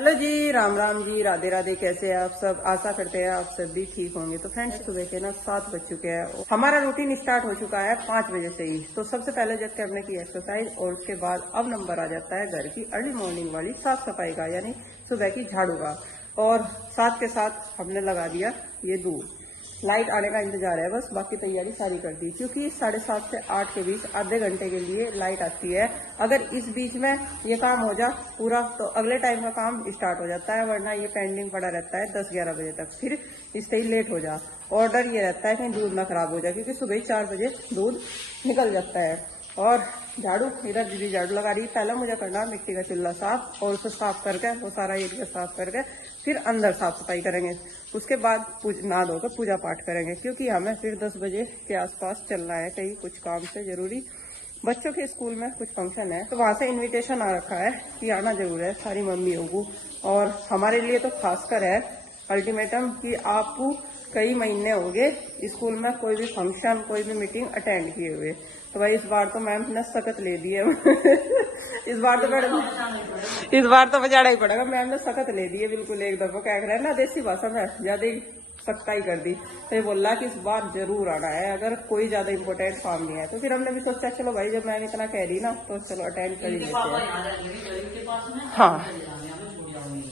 Hello जी, राम राम जी, राधे राधे। कैसे हैं आप सब? आशा करते हैं आप सब भी ठीक होंगे। तो फ्रेंड्स, सुबह के ना 7 बज चुके हैं। हमारा रूटीन स्टार्ट हो चुका है 5 बजे से ही। तो सबसे पहले जब करने की एक्सरसाइज और उसके बाद अब नंबर आ जाता है घर की अर्ली मॉर्निंग वाली साफ सफाई का, यानी सुबह की झाड़ू का। और साथ के साथ हमने लगा दिया ये दूध। लाइट आने का इंतजार है बस, बाकी तैयारी सारी कर दी, क्योंकि 7:30 से 8 के बीच आधे घंटे के लिए लाइट आती है। अगर इस बीच में ये काम हो जा पूरा तो अगले टाइम का काम स्टार्ट हो जाता है, वरना ये पेंडिंग पड़ा रहता है 10-11 बजे तक। फिर इससे ही लेट हो जा। ऑर्डर ये रहता है कि दूध ना खराब हो जाए, क्योंकि सुबह 4 बजे दूध निकल जाता है। और झाड़ू, इधर दीदी झाड़ू लगा रही। पहले मुझे करना मिट्टी का चूल्हा साफ, और उसे साफ करके वो सारा एरिया साफ करके फिर अंदर साफ सफाई करेंगे। उसके बाद नहा धोकर पूजा पाठ करेंगे, क्योंकि हमें फिर 10 बजे के आसपास चलना है कहीं कुछ काम से जरूरी। बच्चों के स्कूल में कुछ फंक्शन है, तो वहां से इनविटेशन आ रखा है कि आना जरूर है सारी मम्मियों को। और हमारे लिए तो खासकर है अल्टीमेटम कि आपको कई महीने हो गए स्कूल में कोई भी फंक्शन, कोई भी मीटिंग अटेंड किए हुए। तो भाई इस बार तो मैम ने सख्त ले दी है इस बार तो बजाना ही पड़ेगा। मैम ने सख्त ले दी है बिल्कुल, एक दफा कह रहे हैं ना देसी भाषा में, ज्यादा ही सख्ताई कर दी। तो ये बोला कि इस बार जरूर आना है, अगर कोई ज्यादा इम्पोर्टेंट काम नहीं है। तो फिर हमने भी सोचा चलो भाई, जब मैम इतना कह रही ना तो चलो अटेंड कर ही लेते हैं। हाँ,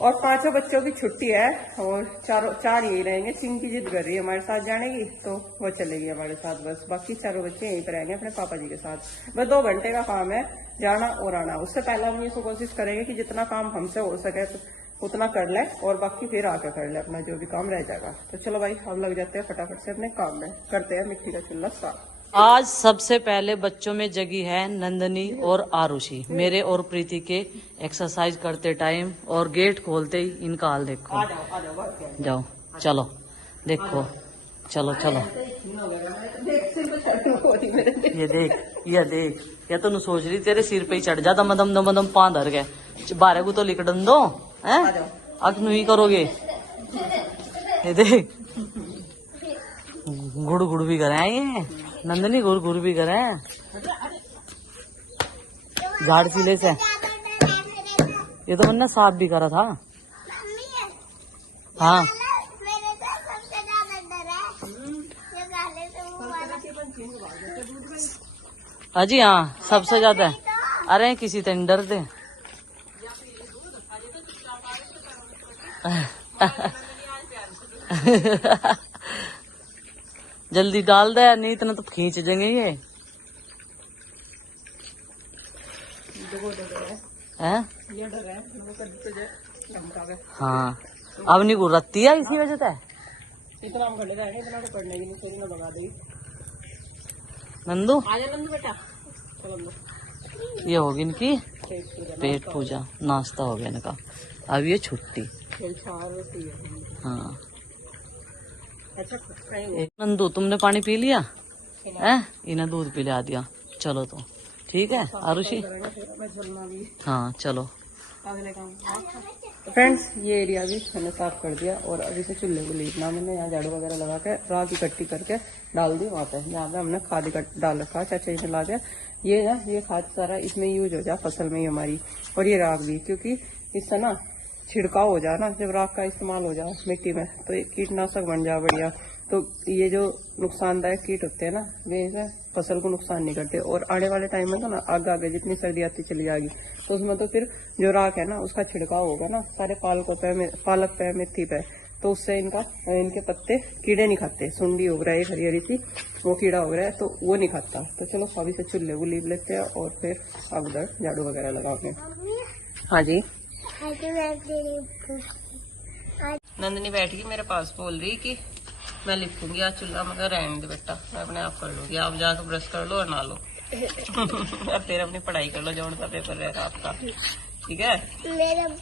और 5 बच्चों की छुट्टी है और चार यही रहेंगे। चिंकी जिद कर रही है हमारे साथ जाने की, तो वो चलेगी हमारे साथ बस। बाकी चारों बच्चे यहीं पर रहेंगे अपने पापा जी के साथ। बस 2 घंटे का काम है, जाना और आना। उससे पहले हम ये कोशिश करेंगे कि जितना काम हमसे हो सके तो उतना कर ले, और बाकी फिर आके कर ले अपना जो भी काम रह जाएगा। तो चलो भाई, हम लग जाते हैं फटाफट से अपने काम में, करते हैं मिट्टी का चूल्हा साफ। आज सबसे पहले बच्चों में जगी है नंदनी और आरुषि, मेरे और प्रीति के एक्सरसाइज करते टाइम, और गेट खोलते ही इनका हाल देखो। जाओ चलो देखो, चलो चलो। ये देख या तो सोच रही तेरे सिर पे ही चढ़ जा, दम दम दम दम पां धर गए 12 को तो लिख डन दो है। अब तुम ही करोगे। ये देख गुड़ गुड़ भी करे ये नंदनी, गुड़ गुड़ भी करे झाड़ सीले से। ये तो मैंने साफ भी करा था। हाँ अजी, हाँ सबसे ज्यादा। अरे किसी तरह डरते जल्दी डाल दे, नहीं इतना तो खींच देंगे ये। है हाँ, अब नहीं गुरती है इसी वजह से। इतना हम कर जाएंगे, इतना तो करने की नहीं, ना बगा देगी। नंदू आजा नंदू बेटा, चलो ये होगी इनकी पेट पूजा, नाश्ता हो गया इनका। अब ये छुट्टी। हाँ नंदू, तुमने पानी पी लिया है? इन्हें दूध पिला दिया। चलो तो ठीक है आरुषि। हाँ चलो। फ्रेंड्स, ये एरिया भी मैंने साफ कर दिया, और अभी से चूल्हे को लीपना मैंने। यहाँ झाड़ू वगैरह लगा के राख इकट्ठी करके डाल दी वहाँ पे, जहाँ पे हमने खाद डाल रखा चाचा जी ने ला के। ये खाद सारा इसमें यूज हो जाए फसल में ही हमारी। और ये राख भी, क्योंकि इससे ना छिड़काव हो जाए ना, जब राख का इस्तेमाल हो जाए मिट्टी में तो एक कीटनाशक बन जाए बढ़िया। तो ये जो नुकसानदायक कीट होते हैं ना, वे फसल को नुकसान नहीं करते। और आने वाले टाइम में तो ना आगे जितनी सर्दी आती चली जाएगी, तो उसमें तो फिर जो राख है ना उसका छिड़काव होगा ना सारे पालक पे, मेथी पे, तो उससे इनके पत्ते कीड़े नहीं खाते। सुंडी उग रहा है हरी हरी सी, वो कीड़ा उग रहा है तो वो नहीं खाता। तो चलो अभी से चूल्हे को लीप लेते हैं, और फिर अब उधर झाड़ू वगैरह लगाओगे। हाँ जी, नंदनी बैठ गई मेरे पास, बोल रही कि मैं लिखूंगी आज चूल्हा। मगर रहने दे बेटा, मैं अपने आप कर लूंगी, आप जाकर ब्रश कर लो और नहा लो और फिर अपनी पढ़ाई कर लो, जो सा पेपर रहेगा आपका। ठीक है, मेरा बस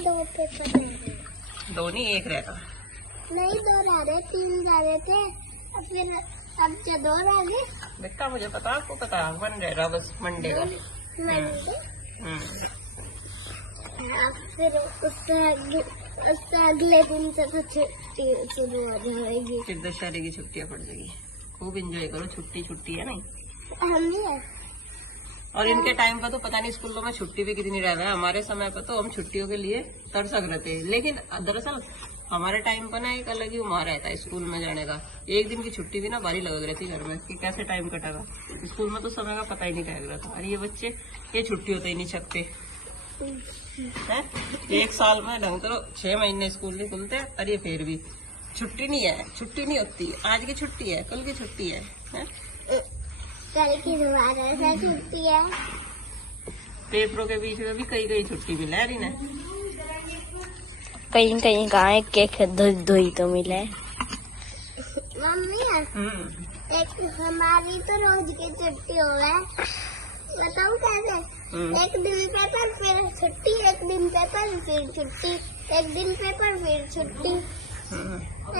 2 पेपर रह गए। 2 नहीं, 1 रहेगा। नहीं 2 रह रहे, 3 रह रहे थे, और फिर अब जो 2 रह गए। बेटा मुझे पता, आपको पता, 1 रहेगा बस मंडे का। फिर उससे अगले दिन से तो छुट्टी शुरू हो जाएगी। फिर दशहरे की छुट्टियां पड़ जाएगी। खूब एंजॉय करो, छुट्टी है नहीं। हम नहीं है और इनके टाइम पर तो पता नहीं स्कूलों में छुट्टी भी कितनी रह रहा है। हमारे समय पर तो हम छुट्टियों के लिए तरसक रहते हैं, लेकिन दरअसल हमारे टाइम पर ना एक अलग ही उमार रहता है स्कूल में जाने का। एक दिन की छुट्टी भी ना भारी लग रही थी घर में कि कैसे टाइम कटेगा। स्कूल में तो समय का पता ही नहीं लग रहा था। और ये बच्चे ये छुट्टी होते ही नहीं सकते है। एक साल में ढंग करो 6 महीने स्कूल नहीं खुलते और ये फिर भी छुट्टी नहीं है, छुट्टी नहीं होती। आज की छुट्टी है, कल की छुट्टी है? कल की दोबारा से छुट्टी है। पेपरों के बीच में भी कई छुट्टी मिला है ना। कहीं कहीं कहाँ एक धोई तो मिले। मम्मी एक हमारी तो रोज की छुट्टी हो है, बताऊँ कैसे? एक दिन पेपर फिर छुट्टी, एक दिन पेपर फिर छुट्टी, एक दिन पेपर फिर छुट्टी,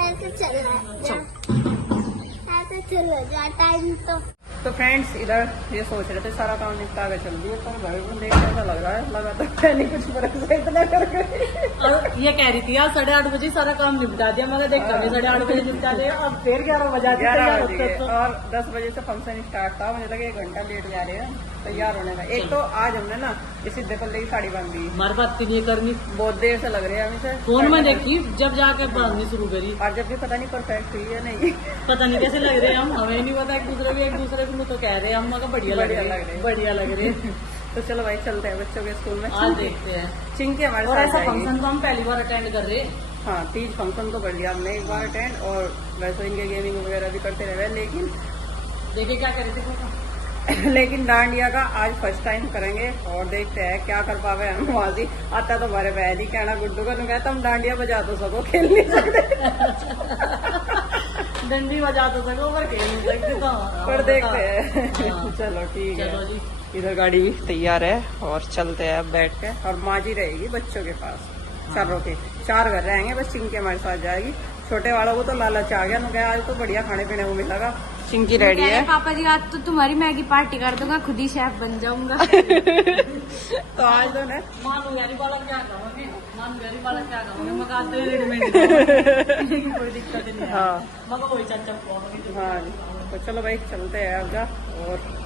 ऐसे चल रहा है, ऐसे चल रहा टाइम। तो फ्रेंड्स इधर ये सोच रहे थे सारा काम निपटा के चल दिए, पर घर में देख के ऐसा लग रहा है लगातार नहीं कुछ फर्क से इतना करके। और ये कह रही थी यार 8:30 बजे सारा काम निपटा दिया, मगर देखा नहीं 8:30 बजे निपटा दिया, अब फिर 11 बजा दिया तैयार होते तो। और 10 बजे से फंक्शन स्टार्ट था, मुझे लगा 1 घंटा लेट जा रहे हैं तैयार होने का। एक तो आज हमने ना इसी दीपल्ले की साड़ी बांध दी, हमारी बात के लिए करनी बहुत देर से लग रही है हमें। फोन में देखी जब जाकर बांधनी शुरू करी, और जब भी पता नहीं परफेक्ट हुई है नहीं, पता नहीं कैसे लग रहे हैं हम, हमें नहीं पता। एक दूसरे को तो कह रहे हैं हम मगर बढ़िया लग रहे हैं। तो चलो भाई चलते हैं बच्चों के स्कूल में, आज देखते हैं। चिंकी हमारे और साथ ऐसा जाएगी। फंक्शन तो हम पहली बार अटेंड कर रहे हैं। हाँ, तीज फंक्शन तो कर लिया हमने एक बार अटेंड, और वैसे इनके गेमिंग वगैरह भी करते रहे, लेकिन देखे क्या करे थे लेकिन डांडिया का आज फर्स्ट टाइम करेंगे और देखते हैं क्या कर पावे हम। वहां से आता तो हमारे बहन ही कहना गुड्डू का कहता हम डांडिया बजा तो सको, खेल नहीं सकते। डंडी बजा तो सको पर खेल नहीं सकते तो पर देखते हैं। हाँ। चलो ठीक चलो है जी। इधर गाड़ी भी तैयार है और चलते हैं अब बैठ के। और माँ जी रहेगी बच्चों के पास, चारों के 4 घर रहेंगे, बस चिंकी हमारे साथ जाएगी। छोटे वालों को तो लालच आ गया, उन्होंने आज तो बढ़िया खाने पीने को मिलेगा। चिंकी रेडी है। पापा जी आज तो तुम्हारी मैगी पार्टी कर दूंगा, खुद ही शेफ बन जाऊंगा। तो आज तो ना मानू यारी वाला क्या खाओगे, मगर आज तो रेडीमेड कोई दिक्कत नहीं है। हाँ मगर वही चाचा हाँ, तो चलो भाई चलते हैं अब जा। और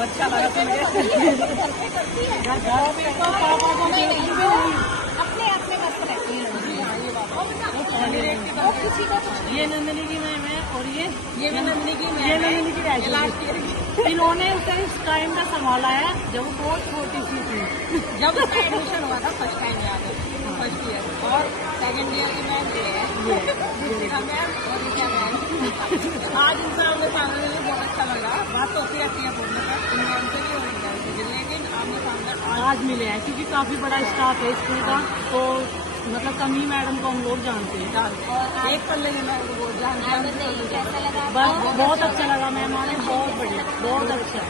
अच्छा लगा तो मुझे। अपने अपने घर पर रहती है। ये नंदिनी की मैम है और ये भी नंदिनी की मैम, ये नंदिनी की रैंक। इन्होंने उसे इस टाइम का संभाला है जब वो बहुत छोटी सी थी, जब उसका एडमिशन हुआ था फर्स्ट टाइम, याद है, फर्स्ट ईयर। और सेकंड ईयर की मैम ये है दूसरा मैम और ये मैम। आज इनसे हमने सामने मिले, बहुत अच्छा लगा। बात तो होती रहती है फोन पर, इन मैम से भी हो रही है, लेकिन आमने सामने आज मिले हैं क्योंकि काफी बड़ा स्टाफ है स्कूल का, तो मतलब कमी मैडम को हम लोग जानते हैं और एक पल्ले में मैम को बहुत जानते हैं। बस बहुत अच्छा लगा मैम, आने बहुत बढ़िया, बहुत अच्छा।